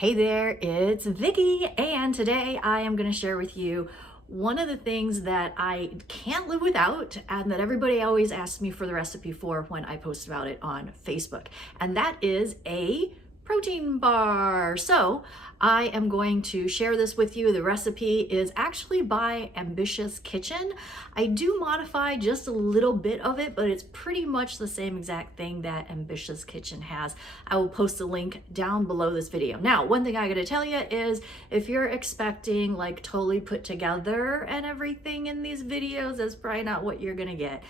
Hey there, it's Vicky, and today I am going to share with you one of the things that I can't live without and that everybody always asks me for the recipe for when I post about it on Facebook, and that is a protein bar. So I am going to share this with you. The recipe is actually by Ambitious Kitchen. I do modify just a little bit of it, but it's pretty much the same exact thing that Ambitious Kitchen has. I will post a link down below this video. Now, one thing I gotta tell you is if you're expecting like totally put together and everything in these videos, that's probably not what you're gonna get.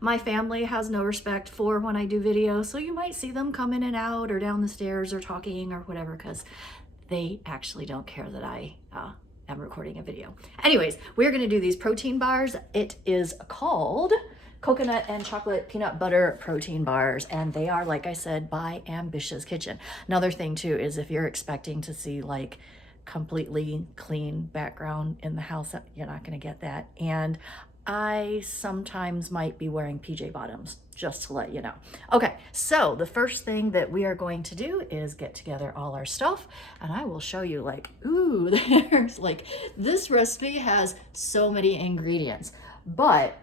My family has no respect for when I do videos, so you might see them come in and out or down the stairs or talking or whatever, because they actually don't care that I am recording a video. Anyways, we're gonna do these protein bars. It is called coconut and chocolate peanut butter protein bars, and they are, like I said, by Ambitious Kitchen. Another thing too is if you're expecting to see like completely clean background in the house, you're not gonna get that. And I sometimes might be wearing PJ bottoms, just to let you know. Okay, so the first thing that we are going to do is get together all our stuff, and I will show you like, ooh, there's like, this recipe has so many ingredients, but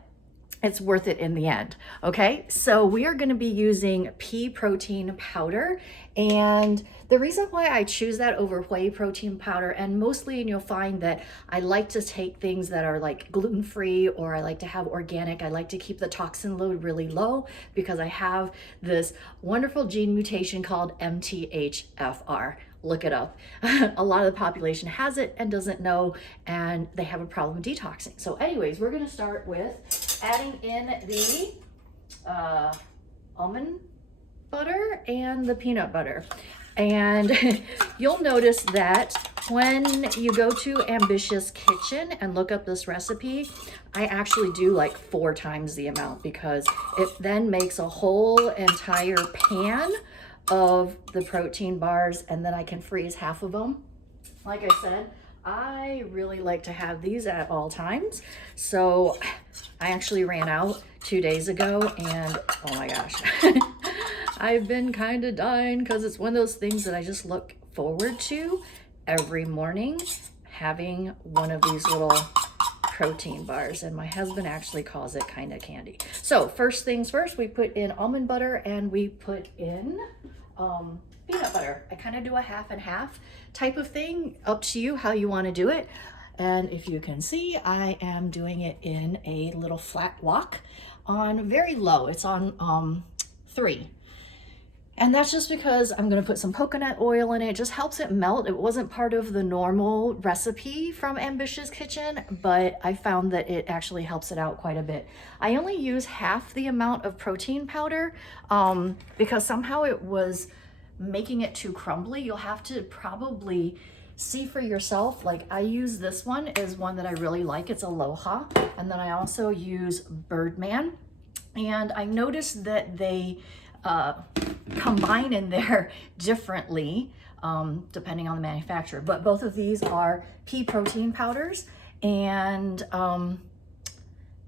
it's worth it in the end. Okay, so we are going to be using pea protein powder, and the reason why I choose that over whey protein powder, and mostly, and you'll find that I like to take things that are like gluten-free, or I like to have organic. I like to keep the toxin load really low because I have this wonderful gene mutation called MTHFR. Look it up. A lot of the population has it and doesn't know, and they have a problem detoxing. So anyways, we're going to start with adding in the almond butter and the peanut butter. And you'll notice that when you go to Ambitious Kitchen and look up this recipe, I actually do like 4 times the amount, because it then makes a whole entire pan of the protein bars, and then I can freeze half of them. Like I said, I really like to have these at all times. So I actually ran out 2 days ago, and oh my gosh, I've been kind of dying, because it's one of those things that I just look forward to every morning, having one of these little protein bars, and my husband actually calls it kind of candy. So first things first, we put in almond butter and we put in peanut butter. I kind of do a half and half type of thing, up to you how you want to do it. And if you can see, I am doing it in a little flat wok on very low. It's on 3. And that's just because I'm going to put some coconut oil in it. It just helps it melt. It wasn't part of the normal recipe from Ambitious Kitchen, but I found that it actually helps it out quite a bit. I only use half the amount of protein powder because somehow it was making it too crumbly. You'll have to probably see for yourself. Like, I use this one is one that I really like. It's Aloha. And then I also use Birdman. And I noticed that they combine in there differently depending on the manufacturer, but both of these are pea protein powders, and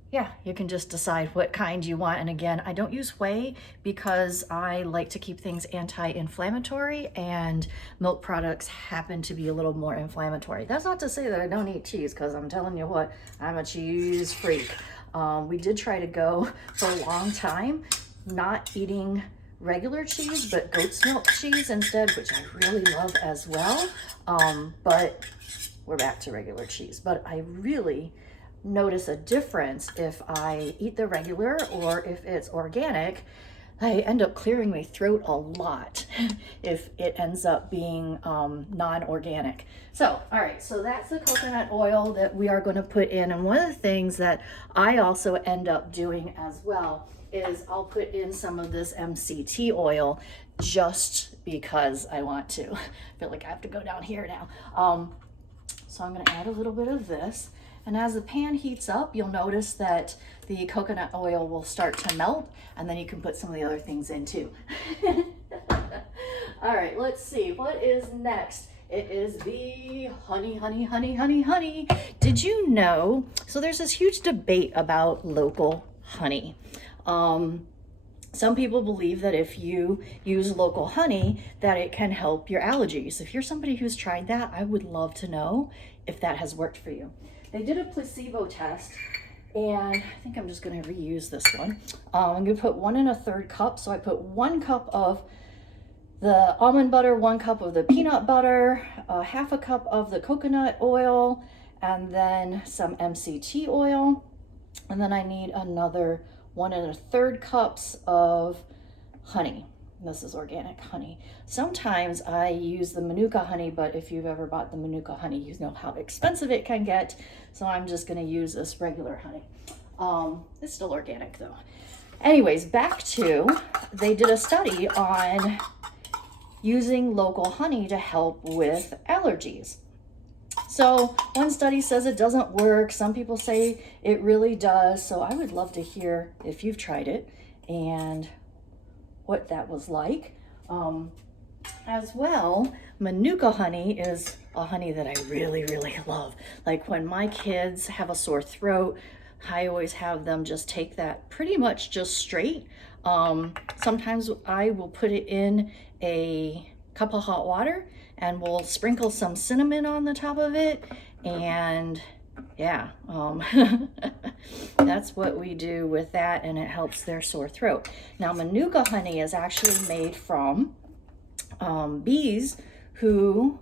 yeah, you can just decide what kind you want. And again, I don't use whey because I like to keep things anti-inflammatory, and milk products happen to be a little more inflammatory. That's not to say that I don't eat cheese, because I'm telling you what, I'm a cheese freak. We did try to go for a long time not eating regular cheese, but goat's milk cheese instead, which I really love as well. But we're back to regular cheese. But I really notice a difference if I eat the regular or if it's organic. I end up clearing my throat a lot if it ends up being non-organic. So, all right, so that's the coconut oil that we are going to put in. And one of the things that I also end up doing as well is I'll put in some of this MCT oil just because I want to. I feel like I have to go down here now. So I'm going to add a little bit of this. And as the pan heats up, you'll notice that the coconut oil will start to melt, and then you can put some of the other things in too. All right, let's see. What is next? It is the honey, honey, honey, honey, honey. Did you know? So there's this huge debate about local honey. Some people believe that if you use local honey, that it can help your allergies. If you're somebody who's tried that, I would love to know if that has worked for you. They did a placebo test, and I think I'm just gonna reuse this one. I'm gonna put 1 1/3 cup. So I put 1 cup of the almond butter, 1 cup of the peanut butter, 1/2 cup of the coconut oil, and then some MCT oil. And then I need another 1 1/3 cups of honey. This is organic honey. Sometimes I use the Manuka honey, but if you've ever bought the Manuka honey, you know how expensive it can get. So I'm just gonna use this regular honey. It's still organic though. Anyways, back to, they did a study on using local honey to help with allergies. So one study says it doesn't work. Some people say it really does. So I would love to hear if you've tried it and what that was like. As well, Manuka honey is a honey that I really, really love. Like when my kids have a sore throat, I always have them just take that pretty much just straight. Sometimes I will put it in a cup of hot water and we'll sprinkle some cinnamon on the top of it. And yeah, that's what we do with that, and it helps their sore throat. Now, Manuka honey is actually made from bees who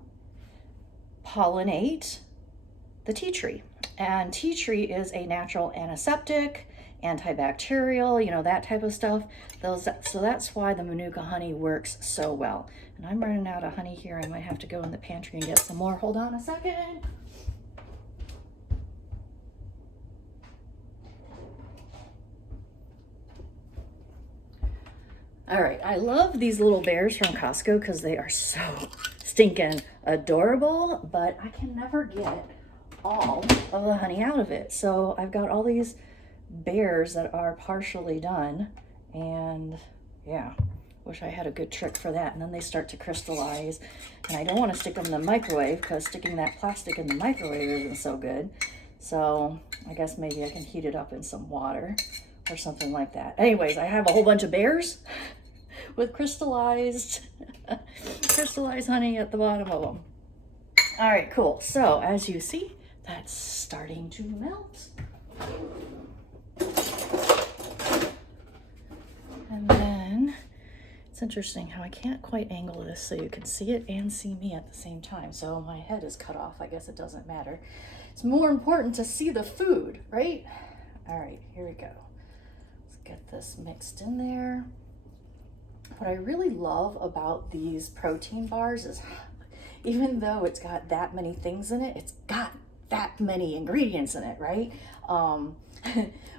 pollinate the tea tree. And tea tree is a natural antiseptic, antibacterial, you know, that type of stuff. So that's why the Manuka honey works so well. And I'm running out of honey here. I might have to go in the pantry and get some more. Hold on a second. All right, I love these little bears from Costco because they are so stinking adorable, but I can never get all of the honey out of it. So I've got all these bears that are partially done, and yeah, wish I had a good trick for that. And then they start to crystallize, and I don't want to stick them in the microwave because sticking that plastic in the microwave isn't so good. So I guess maybe I can heat it up in some water or something like that. Anyways, I have a whole bunch of bears with crystallized honey at the bottom of them. All right, cool. So as you see, that's starting to melt. And then it's interesting how I can't quite angle this so you can see it and see me at the same time. So my head is cut off. I guess it doesn't matter. It's more important to see the food, right? All right, here we go. Let's get this mixed in there. What I really love about these protein bars is even though it's got that many things in it, it's got that many ingredients in it, right?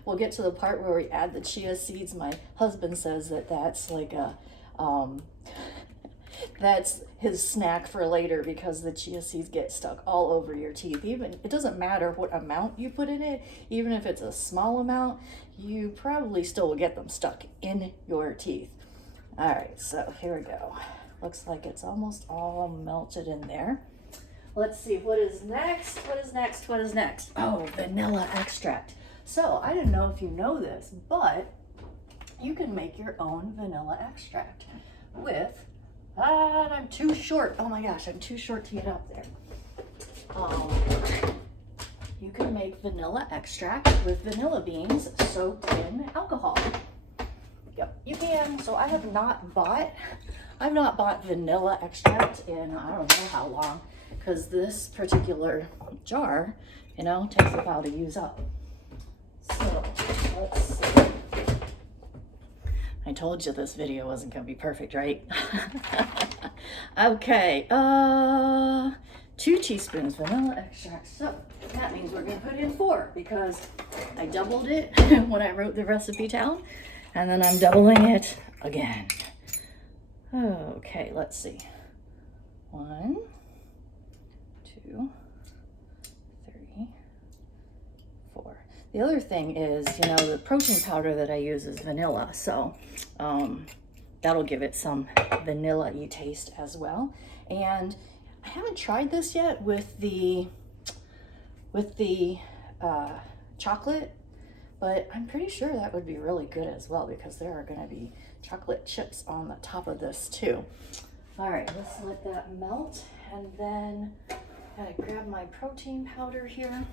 We'll get to the part where we add the chia seeds. My husband says that that's like a, that's his snack for later because the chia seeds get stuck all over your teeth. Even, it doesn't matter what amount you put in it, even if it's a small amount, you probably still will get them stuck in your teeth. All right, so here we go. Looks like it's almost all melted in there. Let's see, what is next? What is next? What is next? Oh, vanilla extract. So I didn't know if you know this, but you can make your own vanilla extract with, I'm too short. Oh my gosh, I'm too short to get up there. You can make vanilla extract with vanilla beans soaked in alcohol. Yep, you can. So I have not bought vanilla extract in I don't know how long, because this particular jar, you know, takes a while to use up. So let's see. I told you this video wasn't gonna be perfect, right? Okay, 2 teaspoons vanilla extract. So that means we're gonna put in 4 because I doubled it when I wrote the recipe down, and then I'm doubling it again. Okay, let's see. 1, 2, 3, 4. The other thing is, you know, the protein powder that I use is vanilla, so that'll give it some vanilla-y taste as well. And I haven't tried this yet with the chocolate, but I'm pretty sure that would be really good as well because there are gonna be chocolate chips on the top of this too. All right, let's let that melt, and then I'm gonna grab my protein powder here.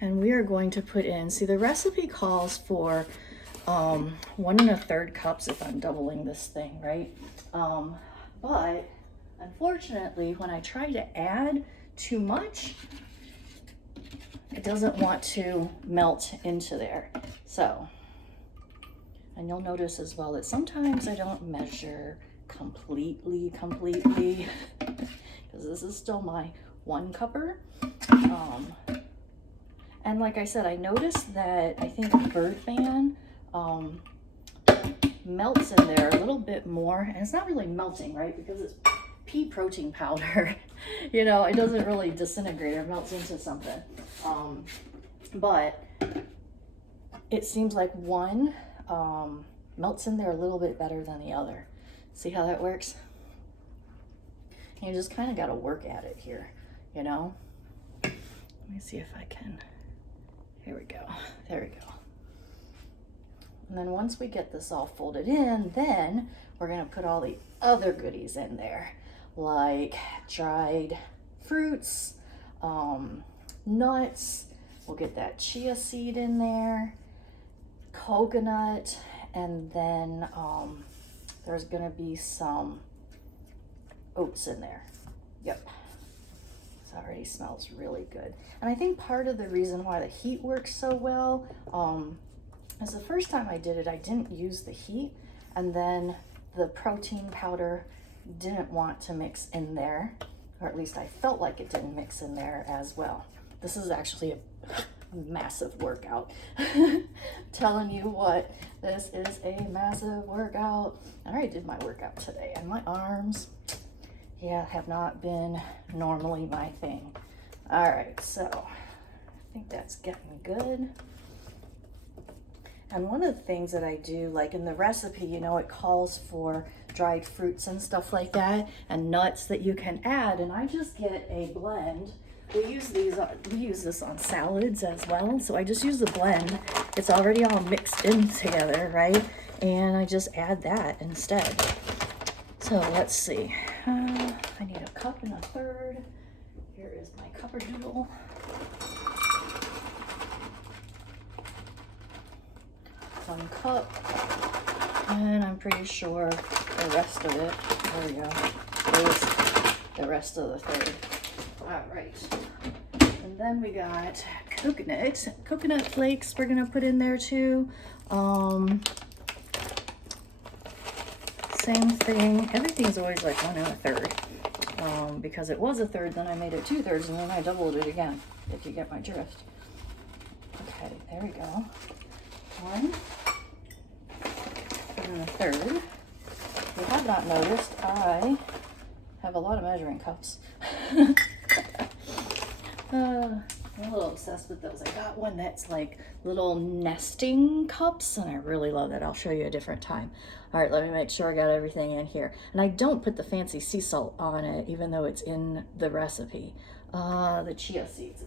And we are going to put in, see the recipe calls for 1 1/3 cups if I'm doubling this thing, right? But unfortunately, when I try to add too much, it doesn't want to melt into there. So, and you'll notice as well that sometimes I don't measure completely, because this is still my 1 cupper. And like I said, I noticed that I think Birdman melts in there a little bit more, and it's not really melting, right? Because it's pea protein powder. You know, it doesn't really disintegrate or melts into something. But it seems like one melts in there a little bit better than the other. See how that works? And you just kind of got to work at it here, you know? Let me see if I can. Here we go. There we go. And then once we get this all folded in, then we're going to put all the other goodies in there, like dried fruits, nuts. We'll get that chia seed in there, coconut, and then there's going to be some oats in there. Yep. This already smells really good. And I think part of the reason why the heat works so well is the first time I did it, I didn't use the heat, and then the protein powder didn't want to mix in there, or at least I felt like it didn't mix in there as well. This is actually a massive workout. Telling you what, this is a massive workout. I already did my workout today, and my arms, yeah, have not been normally my thing. All right, so I think that's getting good. And one of the things that I do, like in the recipe, you know, it calls for dried fruits and stuff like that, and nuts that you can add, and I just get a blend. We use this on salads as well, so I just use the blend. It's already all mixed in together, right? And I just add that instead. So let's see. I need 1 1/3 cups. Here is my cupper doodle. One cup, and I'm pretty sure the rest of it, there we go, is the rest of the third. All right, and then we got coconut flakes we're gonna put in there too. Same thing, everything's always like 1 1/3, because it was 1/3, then I made it 2/3, and then I doubled it again, if you get my drift. Okay, there we go. 1 1/3. If you have not noticed, I have a lot of measuring cups. I'm a little obsessed with those. I got one that's like little nesting cups, and I really love that. I'll show you a different time. All right, let me make sure I got everything in here. And I don't put the fancy sea salt on it, even though it's in the recipe. The chia seeds.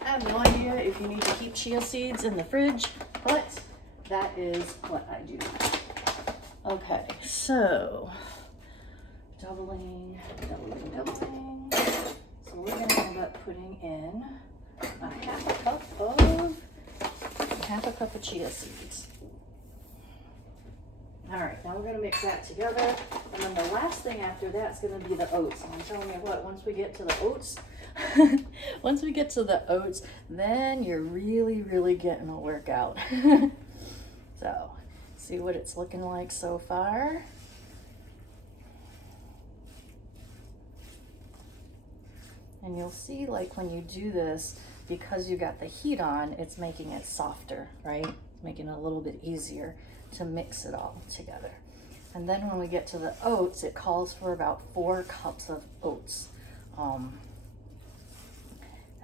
I have no idea if you need to keep chia seeds in the fridge, but that is what I do. Okay, so doubling. So we're gonna end up putting in a half a cup of chia seeds. All right, now we're gonna mix that together. And then the last thing after that's gonna be the oats. And I'm telling you what, once we get to the oats, then you're really getting a workout. So, see what it's looking like so far. And you'll see, like, when you do this, because you got the heat on, it's making it softer, right? Making it a little bit easier to mix it all together. And then when we get to the oats, it calls for about 4 cups of oats. And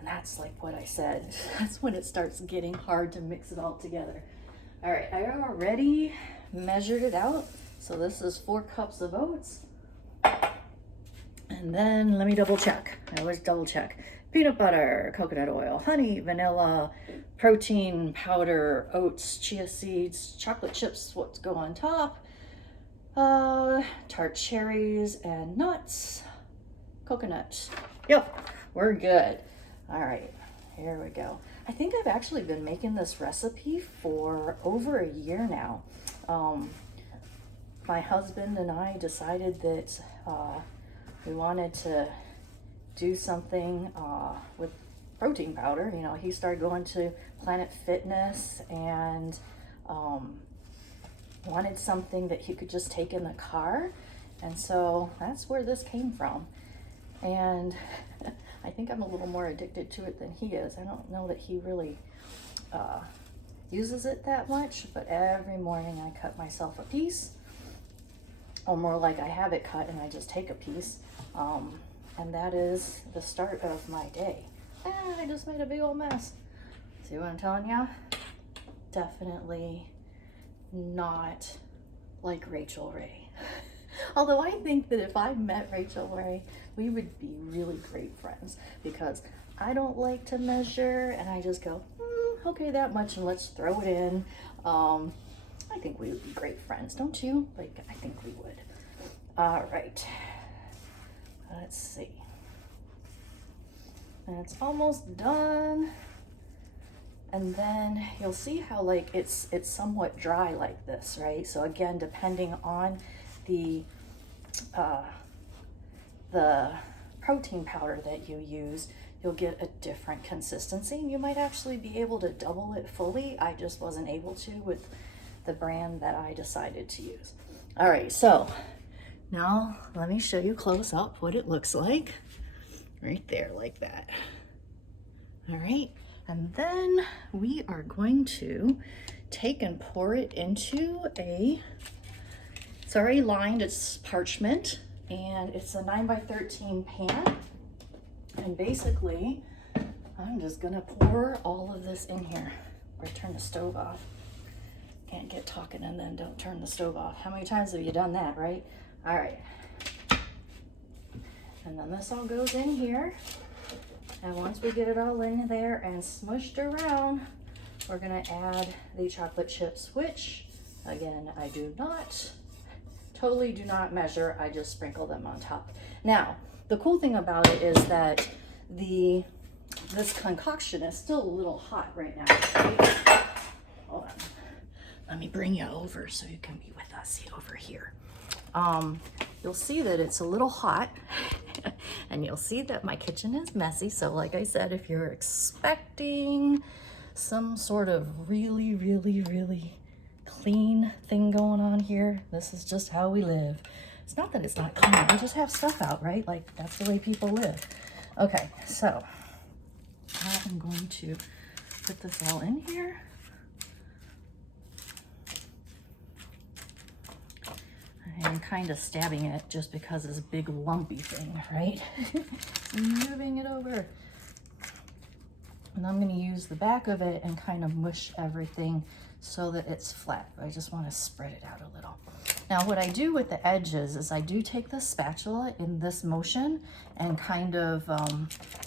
that's like what I said. That's when it starts getting hard to mix it all together. All right, I already measured it out. So this is 4 cups of oats. And And then let me double check. I always double check. Peanut butter, coconut oil, honey, vanilla, protein powder, oats, chia seeds, chocolate chips, what go on top, tart cherries and nuts, coconut. Yep, we're good. All right, here we go. I think I've actually been making this recipe for over a year now. My husband and I decided that we wanted to do something with protein powder. You know, he started going to Planet Fitness and wanted something that he could just take in the car. And so that's where this came from. And I think I'm a little more addicted to it than he is. I don't know that he really uses it that much, but every morning I cut myself a piece, or more like I have it cut and I just take a piece. And that is the start of my day. I just made a big old mess. See what I'm telling you? Definitely not like Rachel Ray. Although I think that if I met Rachel Ray, we would be really great friends, because I don't like to measure and I just go, okay, that much, and let's throw it in. I think we would be great friends, don't you? Like, I think we would. All right. Let's see. And it's almost done. And then you'll see how like it's somewhat dry like this, right? So again, depending on the protein powder that you use, you'll get a different consistency. You might actually be able to double it fully. I just wasn't able to with the brand that I decided to use. All right, so now let me show you close up what it looks like. Right there, like that. All right, and then we are going to take and pour it into it's already lined, it's parchment, and it's a 9x13 pan. And basically, I'm just gonna pour all of this in here. Or turn the stove off. Can't get talking and then don't turn the stove off. How many times have you done that, right? All right. And then this all goes in here. And once we get it all in there and smushed around, we're gonna add the chocolate chips, which, again, I totally do not measure. I just sprinkle them on top. Now, the cool thing about it is that this concoction is still a little hot right now. Right? Hold on. Let me bring you over so you can be with us. See over here. You'll see that it's a little hot, and you'll see that my kitchen is messy. So like I said, if you're expecting some sort of really, really, really clean thing going on here, this is just how we live. It's not that it's not clean, we just have stuff out, right? Like, that's the way people live. Okay, so I am going to put this all in here. I'm kind of stabbing it just because it's a big lumpy thing, right? Moving it over. And I'm going to use the back of it and kind of mush everything so that it's flat. I just want to spread it out a little. Now what I do with the edges is I do take the spatula in this motion and kind of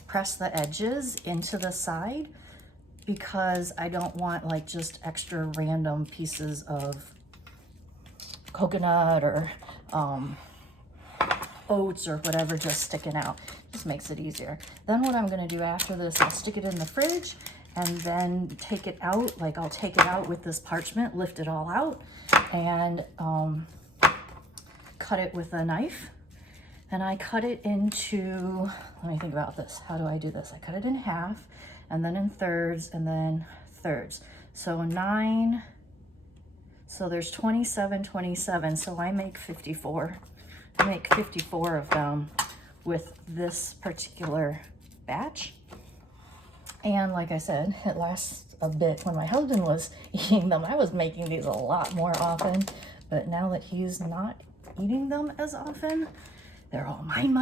press the edges into the side, because I don't want like just extra random pieces of coconut or oats or whatever just sticking out. Just makes it easier. Then what I'm going to do after this, I'll stick it in the fridge and then take it out. Like, I'll take it out with this parchment, lift it all out, and cut it with a knife. And I cut it into, let me think about this. How do I do this? I cut it in half, and then in thirds, and then thirds. So 9, so there's 27, so I make 54. I make 54 of them with this particular batch. And like I said, it lasts a bit. When my husband was eating them, I was making these a lot more often, but now that he's not eating them as often, they're all mine.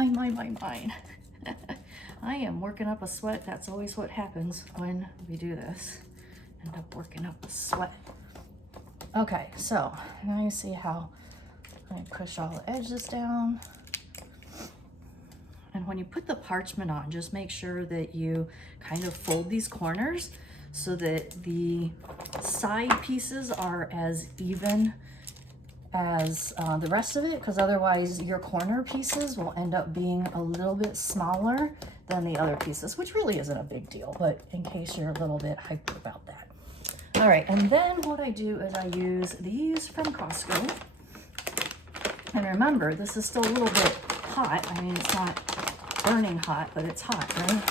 I am working up a sweat. That's always what happens when we do this. End up working up a sweat. Okay, so now you see how I push all the edges down. And when you put the parchment on, just make sure that you kind of fold these corners so that the side pieces are as even as the rest of it, because otherwise your corner pieces will end up being a little bit smaller than the other pieces, which really isn't a big deal, but in case you're a little bit hyper about that. All right, and then what I do is I use these from Costco. And remember, this is still a little bit hot. I mean, it's not burning hot, but it's hot, right?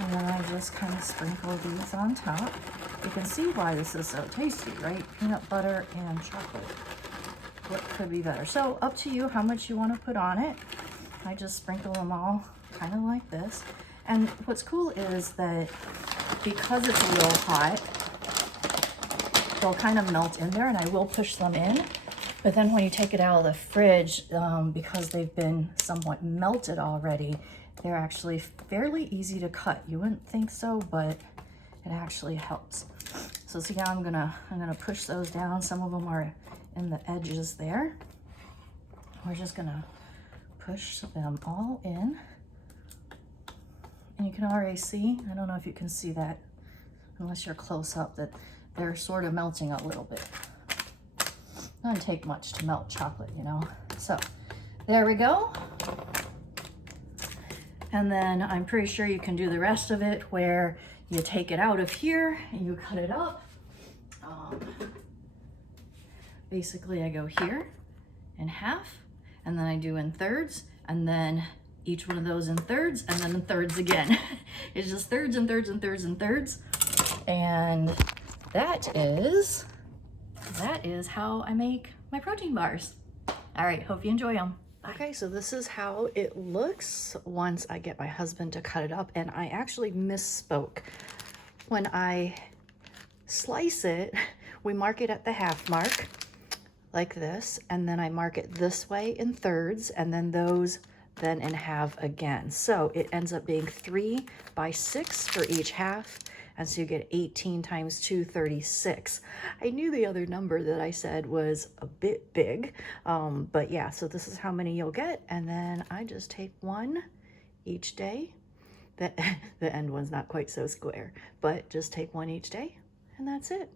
And then I just kind of sprinkle these on top. You can see why this is so tasty, right? Peanut butter and chocolate. What could be better? So up to you how much you want to put on it. I just sprinkle them all kind of like this. And what's cool is that because it's a little hot, they'll kind of melt in there, and I will push them in. But then when you take it out of the fridge, because they've been somewhat melted already, they're actually fairly easy to cut. You wouldn't think so, but it actually helps. So see how I'm gonna push those down. Some of them are in the edges there. We're just gonna push them all in. And you can already see, I don't know if you can see that unless you're close up, that they're sort of melting a little bit. Doesn't take much to melt chocolate, you know. So there we go. And then I'm pretty sure you can do the rest of it where you take it out of here and you cut it up. Basically I go here in half, and then I do in thirds, and then each one of those in thirds, and then in thirds again. It's just thirds and thirds and thirds and thirds. And that is how I make my protein bars. All right, hope you enjoy them. Okay, so this is how it looks once I get my husband to cut it up. And I actually misspoke. When I slice it, we mark it at the half mark like this, and then I mark it this way in thirds, and then those then in half again. So it ends up being 3 by 6 for each half. And so you get 18 times 2, 36. I knew the other number that I said was a bit big, but yeah, so this is how many you'll get. And then I just take one each day. The end one's not quite so square, but just take one each day, and that's it.